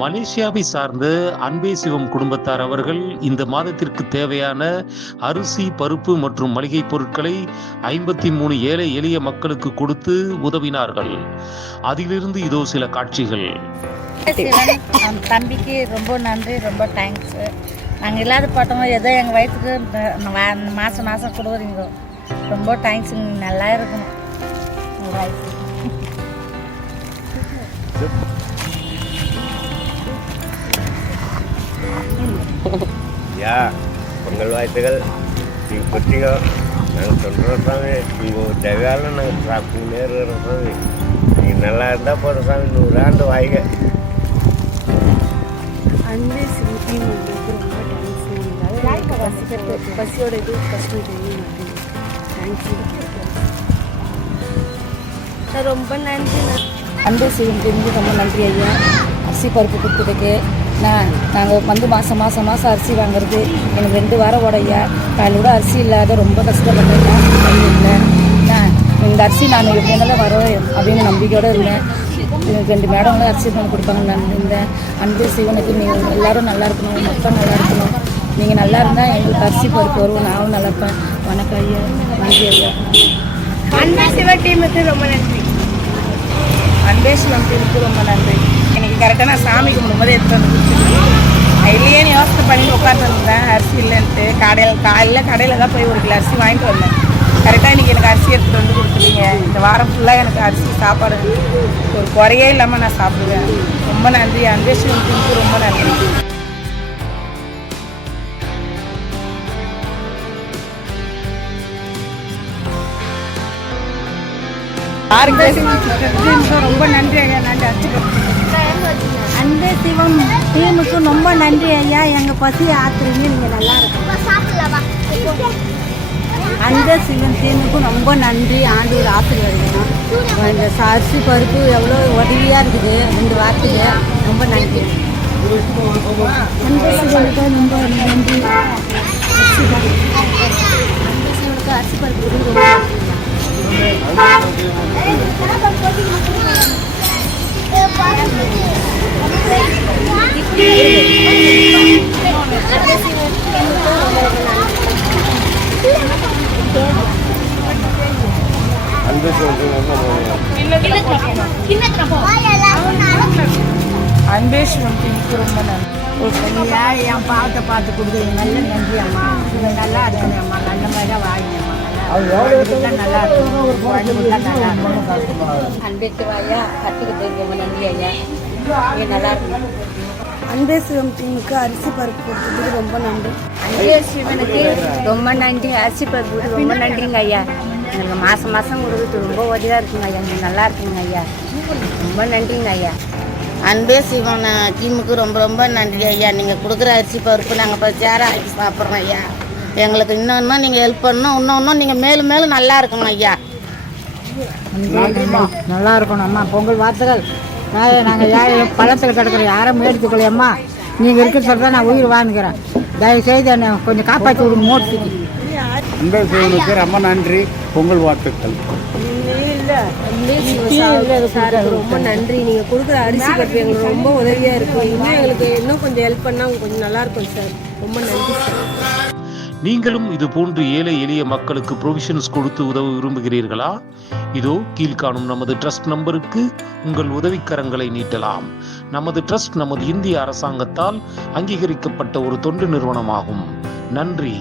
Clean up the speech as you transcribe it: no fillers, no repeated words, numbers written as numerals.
மலேசியாவை சார்ந்த அன்பே சிவம் குடும்பத்தார் அவர்கள் இந்த மாதத்திற்கு தேவையான அரிசி, பருப்பு மற்றும் மளிகை பொருட்களை 53 ஏழை எளிய மக்களுக்கு கொடுத்து உதவினார்கள். அதிலிருந்து இதோ சில காட்சிகள். தம்பிக்கு ரொம்ப நன்றி, ரொம்ப தேங்க்ஸ். நாங்கள் இல்லாத பாட்டோம் ஏதோ எங்கள் வயிற்றுக்கு மாதம் மாதம் கொடுக்குறீங்க. ரொம்ப தேங்க்ஸ். நல்லா இருக்கணும் உங்கள் வயசு. பொங்கல் வாழ்த்துக்கள். நீங்கள் பற்றிங்க நாங்கள் சொல்கிறோம் சாமி. உங்கள் தேவையாலும் நாங்கள் சாப்பிட்டு இருக்கிறோம் சாமி. நீங்கள் நல்லா இருந்தால் போகிற சாமி 100 ஆண்டு வாய்ங்க. அன்பே சிவத்தி உங்களுக்கு ரொம்ப தேங்க்ஸ். பசியோட இது கஷ்டம் தெரியும். தேங்க்யூ, ரொம்ப நன்றி. அன்பே சிவம் தெரிஞ்சு ரொம்ப நன்றி ஐயா. அரிசி பருப்பு கொடுத்ததுக்கு நாங்கள் மாதம் மாதம் அரிசி வாங்குறது எனக்கு 2 வாரம் உடையா. காலையில் கூட அரிசி இல்லாத ரொம்ப கஷ்டப்பட்டேன். இல்லை இந்த அரிசி நான் எப்படி இருந்தாலும் வரோம் அப்படின்னு நம்பிக்கையோடு இருந்தேன். 2 மேடங்களும் அரிசி பண்ணி கொடுப்பாங்க. நான் இருந்தேன். அன்பே சிவனுக்கு நீங்கள் எல்லோரும் நல்லா இருக்கணும், மக்கள் நல்லா இருக்கணும். நீங்கள் நல்லா இருந்தால் எங்களுக்கு அரிசி பருப்பு வரும், நானும் நல்லா இருப்பேன். வணக்கம் ஐயா, நன்றி ஐயா. அன்பே சிவன் டீமுக்கு ரொம்ப நன்றி. அன்பே சிவன் டீமுக்கு ரொம்ப நன்றி. எனக்கு கரெக்டாக நான் சாமி கும்பிடும்போது எடுத்து வந்து இல்லையேன்னு யோசனை பண்ணிட்டு உட்காந்துருந்தேன். அரிசி இல்லைன்ட்டு காலையில் கடையில் தான் போய் 1 கிலோ அரிசி வாங்கிட்டு வந்தேன். கரெக்டாக இன்றைக்கி எனக்கு அரிசி எடுத்துகிட்டு வந்து கொடுத்துட்டீங்க. இந்த வாரம் ஃபுல்லாக எனக்கு அரிசி சாப்பாடு ஒரு குறையே இல்லாமல் நான் சாப்பிடுவேன். ரொம்ப நன்றி. அன்பே சிவன் டீமுக்கு ரொம்ப நன்றி. ரொம்ப நன்றி ஐயா. நன்றி. அன்பே சிவம் டீமுக்கு ரொம்ப நன்றி ஐயா. எங்கள் பசியை ஆத்துறீங்க, நீங்கள் நல்லா இருக்கும். அன்பே சிவம் டீமுக்கு ரொம்ப நன்றி. ஆண்டவர் ஆசீர்வதிக்கணும். இந்த அரிசி பருப்பு எவ்வளோ உதவியாக இருக்குது 2 வாரத்துக்கு. ரொம்ப நன்றி. அன்பே சிவனுக்கு ரொம்ப நன்றி. அன்பே சிவனுக்கு அரிசி பருப்பு ரொம்ப நன்றி. அன்பே சிவன் டீமுக்கு ரொம்ப நன்றி. என் பாவத்தை பார்த்து கொடுக்குறீங்க. நல்ல நன்றி அம்மா. நீங்கள் நல்லா இருக்கணும் அம்மா. நல்ல மாதிரி தான் வாங்கினேன். நல்லா அன்பே சிவாயா கற்றுக்கிட்டு ரொம்ப நன்றி ஐயா. நல்லா இருக்கும். அன்பே சிவம் டீமுக்கு அரிசி பருப்பு கொடுத்ததுக்கு ரொம்ப நன்றி. அன்பே சிவனுக்கு ரொம்ப நன்றி. அரிசி பருப்பு ரொம்ப நன்றிங்க ஐயா. எங்களுக்கு மாதம் மாதம் கொடுக்குறது ரொம்ப உதவியாக இருக்குங்க ஐயா. நீங்கள் நல்லா இருக்குங்க ஐயா. ரொம்ப நன்றிங்க ஐயா. அன்பே சிவன் டீமுக்கு ரொம்ப ரொம்ப நன்றி ஐயா. நீங்கள் கொடுக்குற அரிசி பருப்பு நாங்கள் பசியார ஆக்கி சாப்பிட்றோம் ஐயா. எங்களுக்கு இன்னும் நீங்கள் ஹெல்ப் பண்ணணும். இன்னும் நீங்கள் மேலும் மேலும் நல்லா இருக்கணும் ஐயா. நல்லா இருக்கணும் அம்மா. பொங்கல் வாழ்த்துக்கள். நாங்கள் பழத்தில் கிடக்குற யாரும் மேடித்துக்கலையம்மா. நீங்கள் இருக்க சொல்கிறா நான் உயிர் வாழ்ந்துக்கிறேன். தயவுசெய்து என்னை கொஞ்சம் காப்பாற்றி விடுங்க. மோட்டுக்கு அன்பே சிவனுக்கு ரொம்ப நன்றி. பொங்கல் வாழ்த்துக்கள். ரொம்ப நன்றி. நீங்கள் கொடுக்குற அரிசி பருப்பு எங்களுக்கு ரொம்ப உதவியாக இருக்கும். இன்னும் எங்களுக்கு இன்னும் கொஞ்சம் ஹெல்ப் பண்ணால் கொஞ்சம் நல்லா இருக்கும் சார். ரொம்ப நன்றி சார். நீங்களும் இது போன்று ஏழை எளிய மக்களுக்கு ப்ரொவிஷன்ஸ் கொடுத்து உதவ விரும்புகிறீர்களா? இதோ கீழ்காணும் நமது ட்ரஸ்ட் நம்பருக்கு உங்கள் உதவிக்கரங்களை நீட்டலாம். நமது ட்ரஸ்ட் நமது இந்திய அரசாங்கத்தால் அங்கீகரிக்கப்பட்ட ஒரு தொண்டு நிறுவனமாகும். நன்றி.